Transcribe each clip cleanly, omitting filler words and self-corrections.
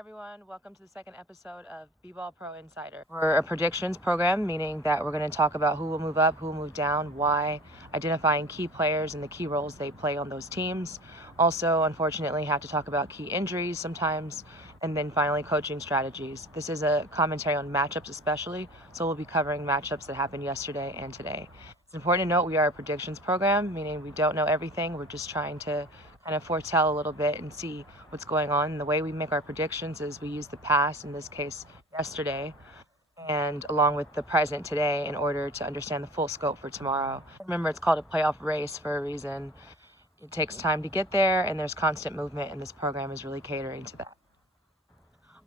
everyone, welcome to the second episode of BBall Pro Insider. We're a predictions program, meaning that we're going to talk about who will move up, who will move down, why, identifying key players and the key roles they play on those teams. Also, unfortunately, have to talk about key injuries sometimes, and then finally coaching strategies. This is a commentary on matchups especially, so we'll be covering matchups that happened yesterday and today. It's important to note we are a predictions program, meaning we don't know everything. We're just trying to kind of foretell a little bit and see what's going on. And the way we make our predictions is we use the past, in this case yesterday, and along with the present today in order to understand the full scope for tomorrow. Remember, it's called a playoff race for a reason. It takes time to get there, and there's constant movement, and this program is really catering to that.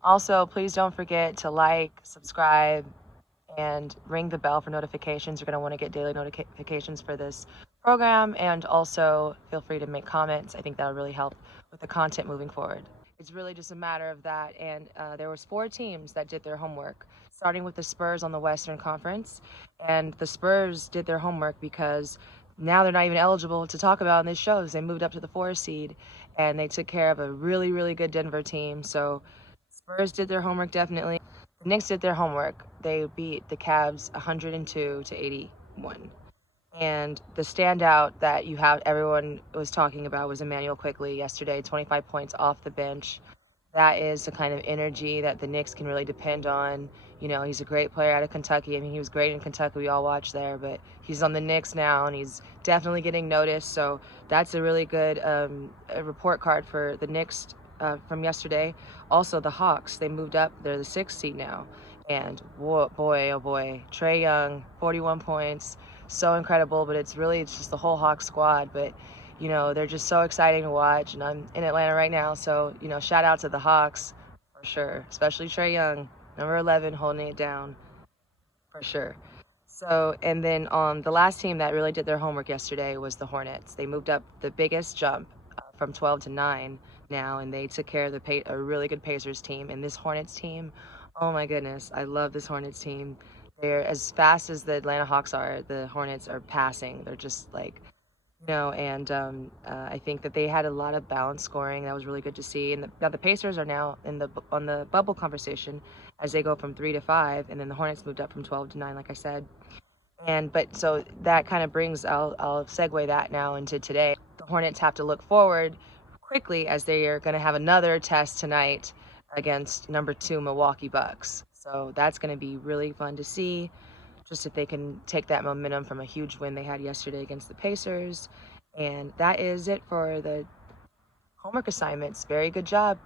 Also, please don't forget to like, subscribe, and ring the bell for notifications. You're going to want to get daily notifications for this program, and also feel free to make comments. I think that'll really help with the content moving forward. It's really just a matter of that, and there was 4 teams that did their homework, starting with the Spurs on the Western Conference. And the Spurs did their homework because now they're not even eligible to talk about in this show. They moved up to the 4 seed, and they took care of a really, really good Denver team. So Spurs did their homework definitely. The Knicks did their homework. They beat the Cavs 102 to 81. And the standout that everyone was talking about was Emmanuel Quickley yesterday, 25 points off the bench. That is the kind of energy that the Knicks can really depend on. You know, he's a great player out of Kentucky. I mean, he was great in Kentucky. We all watched there, but he's on the Knicks now, and he's definitely getting noticed. So that's a really good report card for the Knicks from yesterday. Also, the Hawks, they moved up. They're the 6th seed now. And boy, oh boy, Trae Young, 41 points. So incredible, but it's just the whole Hawks squad. But, you know, they're just so exciting to watch. And I'm in Atlanta right now, so, you know, shout out to the Hawks for sure, especially Trae Young, number 11, holding it down for sure. So, and then the last team that really did their homework yesterday was the Hornets. They moved up the biggest jump from 12 to 9 now, and they took care of a really good Pacers team. And this Hornets team, oh my goodness, I love this Hornets team. They're as fast as the Atlanta Hawks are. The Hornets are passing. They're just like, and I think that they had a lot of balanced scoring. That was really good to see. And now the Pacers are now on the bubble conversation as they go from 3 to 5, and then the Hornets moved up from 12 to 9, like I said. But so that kind of brings, I'll segue that now into today. The Hornets have to look forward quickly as they are going to have another test tonight against number 2 Milwaukee Bucks. So that's going to be really fun to see, just if they can take that momentum from a huge win they had yesterday against the Pacers. And that is it for the homework assignments. Very good job.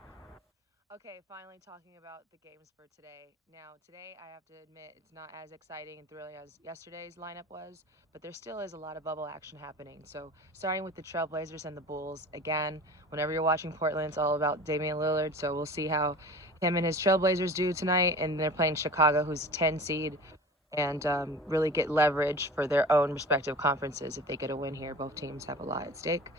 Okay, finally talking about the games for today. Now, today I have to admit it's not as exciting and thrilling as yesterday's lineup was, but there still is a lot of bubble action happening. So, starting with the Trailblazers and the Bulls, again, whenever you're watching Portland, it's all about Damian Lillard, so we'll see how him and his Trailblazers do tonight, and they're playing Chicago, who's a 10 seed, and really get leverage for their own respective conferences. If they get a win here, both teams have a lot at stake.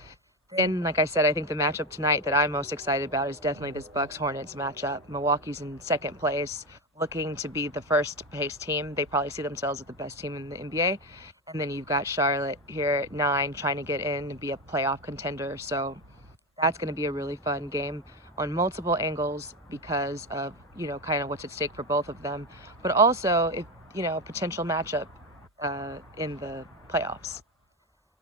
Then, like I said, I think the matchup tonight that I'm most excited about is definitely this Bucks-Hornets matchup. Milwaukee's in second place, looking to be the first-place team. They probably see themselves as the best team in the NBA. And then you've got Charlotte here at 9, trying to get in and be a playoff contender. So that's going to be a really fun game on multiple angles because of, kind of what's at stake for both of them. But also, if potential matchup in the playoffs.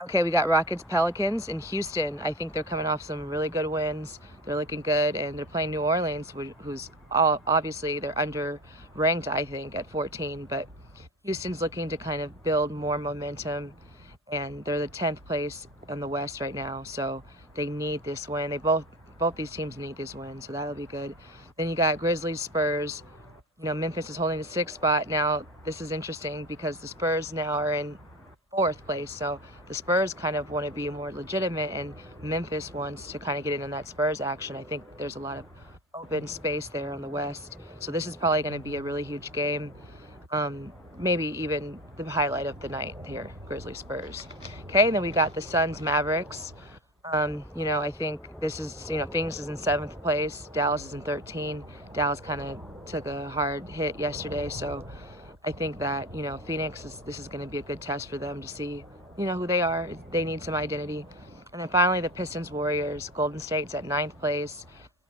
Okay, we got Rockets, Pelicans in Houston. I think they're coming off some really good wins. They're looking good, and they're playing New Orleans, who's obviously they're under-ranked, I think, at 14. But Houston's looking to kind of build more momentum, and they're the 10th place in the West right now, so they need this win. Both these teams need this win, so that'll be good. Then you got Grizzlies, Spurs. Memphis is holding the 6th spot. Now, this is interesting because the Spurs now are in 4th place, so the Spurs kind of want to be more legitimate, and Memphis wants to kind of get in on that Spurs action. I think there's a lot of open space there on the West, so this is probably going to be a really huge game, maybe even the highlight of the night here, Grizzlies Spurs. Okay, and then we got the Suns Mavericks. I think this is, Phoenix is in 7th place, Dallas is in 13. Dallas kind of took a hard hit yesterday, so I think that, Phoenix, this is going to be a good test for them to see, who they are. They need some identity. And then finally, the Pistons Warriors. Golden State's at 9th place.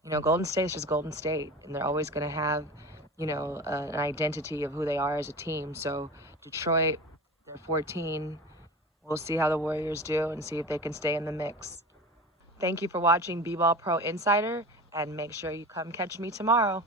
You know, Golden State's just Golden State, and they're always going to have, you know, an identity of who they are as a team. So Detroit, they're 14. We'll see how the Warriors do and see if they can stay in the mix. Thank you for watching B-Ball Pro Insider, and make sure you come catch me tomorrow.